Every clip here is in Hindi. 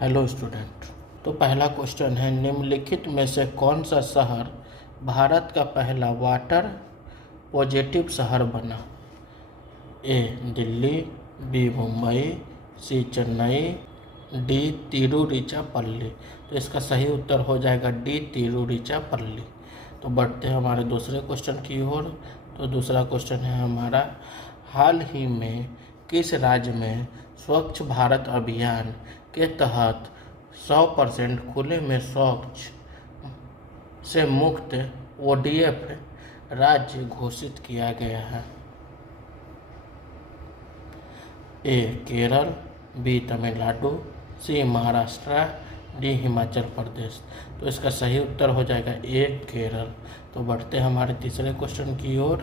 Hello student. तो पहला क्वेश्चन है, निम्नलिखित में से कौन सा शहर भारत का पहला वाटर पॉजिटिव शहर बना? ए दिल्ली, बी मुंबई, सी चेन्नई, डी तिरुचिरापल्ली। तो इसका सही उत्तर हो जाएगा डी तिरुचिरापल्ली। तो बढ़ते हैं हमारे दूसरे क्वेश्चन की ओर। तो दूसरा क्वेश्चन है हमारा, हाल ही में किस राज्य में स्वच्छ भारत अभियान के तहत 100% खुले में शौच से मुक्त ODF राज्य घोषित किया गया है? ए केरल, बी तमिलनाडु, सी महाराष्ट्र, डी हिमाचल प्रदेश। तो इसका सही उत्तर हो जाएगा ए केरल। तो बढ़ते हैं हमारे तीसरे क्वेश्चन की ओर।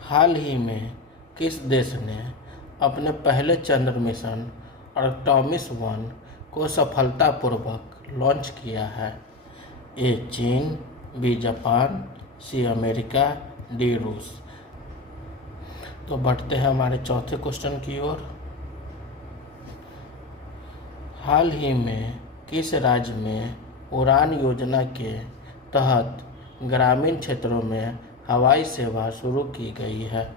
हाल ही में किस देश ने अपने पहले चंद्र मिशन आर्टेमिस 1 को सफलतापूर्वक लॉन्च किया है? ए चीन, B Japan, C America, D रूस। तो बढ़ते हैं हमारे चौथे क्वेश्चन की ओर। हाल ही में किस राज्य में उड़ान योजना के तहत ग्रामीण क्षेत्रों में हवाई सेवा शुरू की गई है?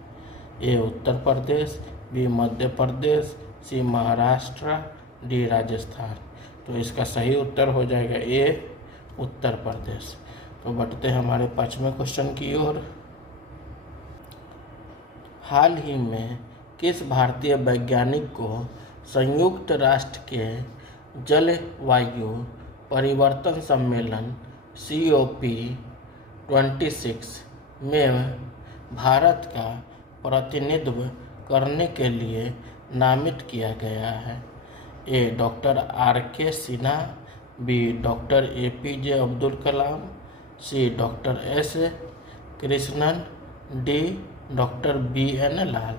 ए उत्तर प्रदेश, बी मध्य प्रदेश, सी महाराष्ट्र, डी राजस्थान। तो इसका सही उत्तर हो जाएगा ए उत्तर प्रदेश। तो बढ़ते हैं हमारे पांचवें क्वेश्चन की ओर। हाल ही में किस भारतीय वैज्ञानिक को संयुक्त राष्ट्र के जलवायु परिवर्तन सम्मेलन COP26 में भारत का प्रतिनिधित्व करने के लिए नामित किया गया है? A doctor RK Sinha, B doctor APJ Abdul Kalam, C doctor S Krishnan, D doctor BN Lal.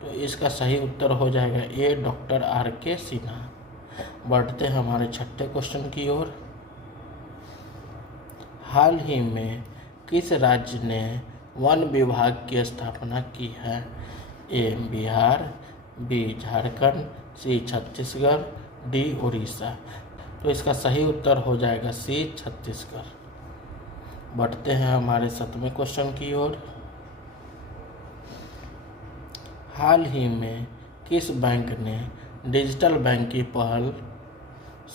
तो इसका सही उत्तर हो जाएगा ए डॉक्टर RK सिन्हा। बढ़ते हैं हमारे छठे क्वेश्चन की ओर। हाल ही में किस राज्य ने वन विभाग की स्थापना की है? ए बिहार, बी झारखंड, सी छत्तीसगढ़, डी उड़ीसा। तो इसका सही उत्तर हो जाएगा सी छत्तीसगढ़। बढ़ते हैं हमारे सातवें क्वेश्चन की ओर। हाल ही में किस बैंक ने डिजिटल बैंक की पहल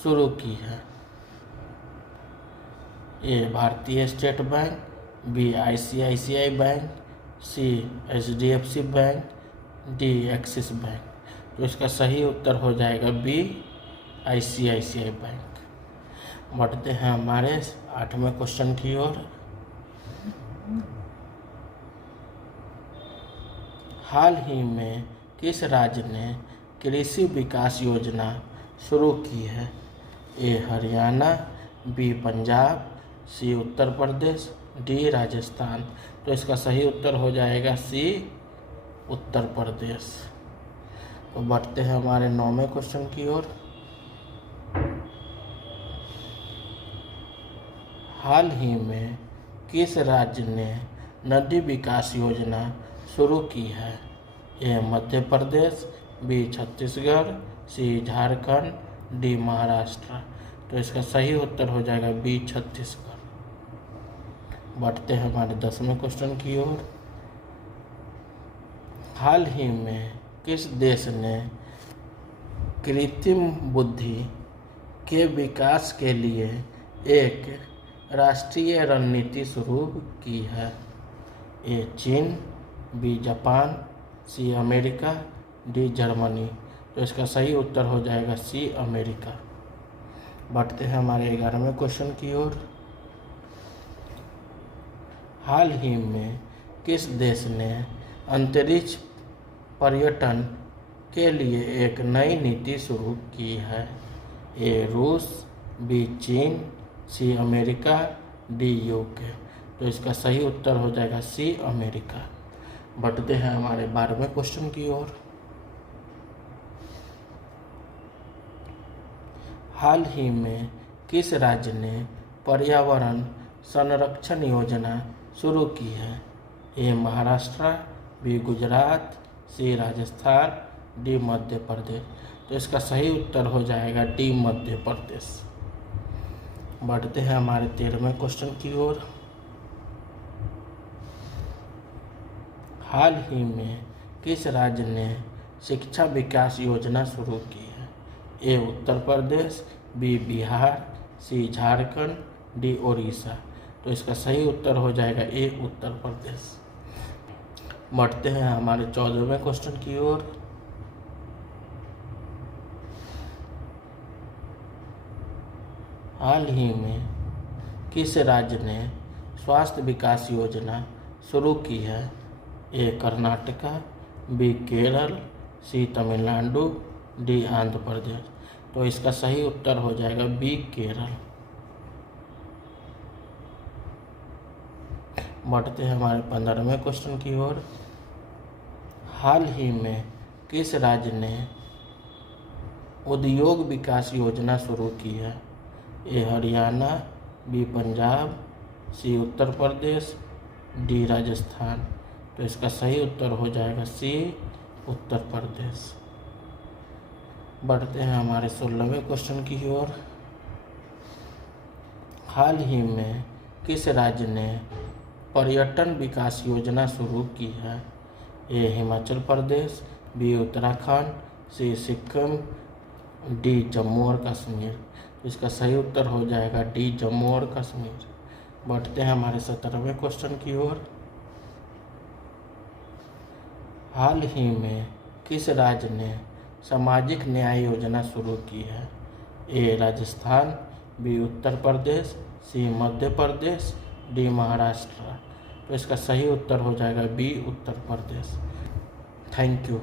शुरू की है? A Bharatiya state bank, B ICICI bank, C HDFC bank, D axis bank. तो इसका सही उत्तर हो जाएगा बी ICICI बैंक। बढ़ते हैं हमारे आठवें क्वेश्चन की ओर। हाल ही में किस राज्य ने कृषि विकास योजना शुरू की है? ए हरियाणा, बी पंजाब, सी उत्तर प्रदेश, डी राजस्थान। तो इसका सही उत्तर हो जाएगा सी उत्तर प्रदेश। तो बढ़ते हैं हमारे 9वें क्वेश्चन की ओर। हाल ही में किस राज्य ने नदी विकास योजना शुरू की है? ए मध्य प्रदेश, बी छत्तीसगढ़, सी झारखंड, डी महाराष्ट्र। तो इसका सही उत्तर हो जाएगा बी छत्तीसगढ़। बढ़ते हैं हमारे 10वें क्वेश्चन की ओर। हाल ही में किस देश ने कृत्रिम बुद्धि के विकास के लिए एक राष्ट्रीय रणनीति शुरू की है? ए चीन, B Japan, C America, D Germany. तो इसका सही उत्तर हो जाएगा सी अमेरिका। बढ़ते हैं हमारे 11वें क्वेश्चन की ओर। हाल ही में किस देश ने अंतरिक्ष पर्यटन के लिए एक नई नीति शुरू की है? ए रूस, बी चीन, सी अमेरिका, डी UK। तो इसका सही उत्तर हो जाएगा सी अमेरिका। बढ़ते हैं हमारे 12वें क्वेश्चन की ओर। हाल ही में किस राज्य ने पर्यावरण संरक्षण योजना शुरू की है? ए महाराष्ट्र, बी गुजरात, सी राजस्थान, डी मध्य प्रदेश। तो इसका सही उत्तर हो जाएगा डी मध्य प्रदेश। बढ़ते हैं हमारे 13वें क्वेश्चन की ओर। हाल ही में किस राज्य ने शिक्षा विकास योजना शुरू की है? ए उत्तर प्रदेश, बी बिहार, सी झारखंड, डी ओडिशा। तो इसका सही उत्तर हो जाएगा ए उत्तर प्रदेश। बढ़ते हैं हमारे 14वें क्वेश्चन की ओर। हाल ही में किस राज्य ने स्वास्थ्य विकास योजना शुरू की है? ए कर्नाटका, बी केरल, सी तमिलनाडु, डी आंध्र प्रदेश। तो इसका सही उत्तर हो जाएगा बी केरल। बढ़ते हैं हमारे 15वें क्वेश्चन की ओर। हाल ही में किस राज्य ने उद्योग विकास योजना शुरू की है? ए हरियाणा, बी पंजाब, सी उत्तर प्रदेश, डी राजस्थान। तो इसका सही उत्तर हो जाएगा सी उत्तर प्रदेश। बढ़ते हैं हमारे 16वें क्वेश्चन की ओर। हाल ही में किस राज्य ने पर्यटन विकास योजना शुरू की है? ए हिमाचल प्रदेश, बी उत्तराखंड, सी सिक्किम, डी जम्मू और कश्मीर। तो इसका सही उत्तर हो जाएगा डी जम्मू और कश्मीर। बढ़ते हैं हमारे 17वें क्वेश्चन की ओर। हाल ही में किस राज्य ने सामाजिक न्याय योजना शुरू की है? A Rajasthan, B Uttar Pradesh, C Madhya Pradesh, D Maharashtra. तो इसका सही उत्तर हो जाएगा B Uttar Pradesh. Thank you.